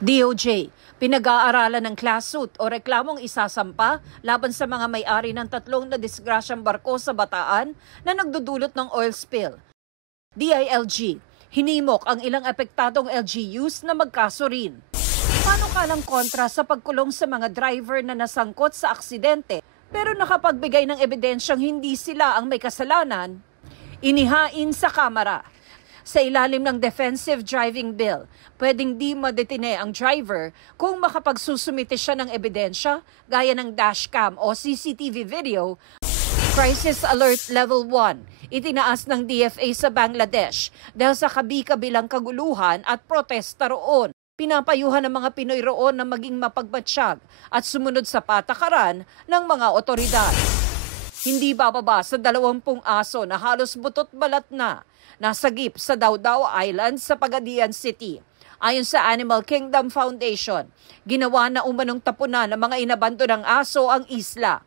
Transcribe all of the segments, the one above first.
DOJ, pinag-aaralan ng class suit o reklamong isasampa laban sa mga may-ari ng 3 nadisgrasyang barko sa Bataan na nagdudulot ng oil spill. DILG, hinimok ang ilang apektadong LGUs na magkaso rin. Panukalang kontra sa pagkulong sa mga driver na nasangkot sa aksidente pero nakapagbigay ng ebidensyang hindi sila ang may kasalanan, inihain sa Kamara. Sa ilalim ng Defensive Driving Bill, pwedeng di madetine ang driver kung makapagsusumite siya ng ebidensya gaya ng dashcam o CCTV video. Crisis Alert Level 1, itinaas ng DFA sa Bangladesh dahil sa kabi-kabilang kaguluhan at protesta roon. Pinapayuhan ng mga Pinoy roon na maging mapagmatsyag at sumunod sa patakaran ng mga otoridad. Hindi bababa sa 20 aso na halos butot balat na nasagip sa Dawdao Island sa Pagadian City. Ayon sa Animal Kingdom Foundation, ginawa na umanong tapunan ng mga inabandonang aso ang isla.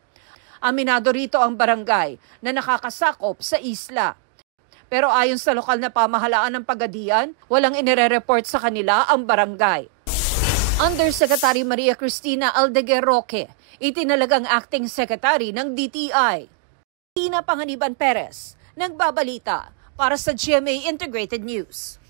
Aminado rito ang barangay na nakakasakop sa isla. Pero ayon sa lokal na pamahalaan ng Pagadian, walang inire-report sa kanila ang barangay. Undersecretary Maria Cristina Aldeguer Roque, itinalagang acting secretary ng DTI. Tina Panganiban Perez, nagbabalita para sa GMA Integrated News.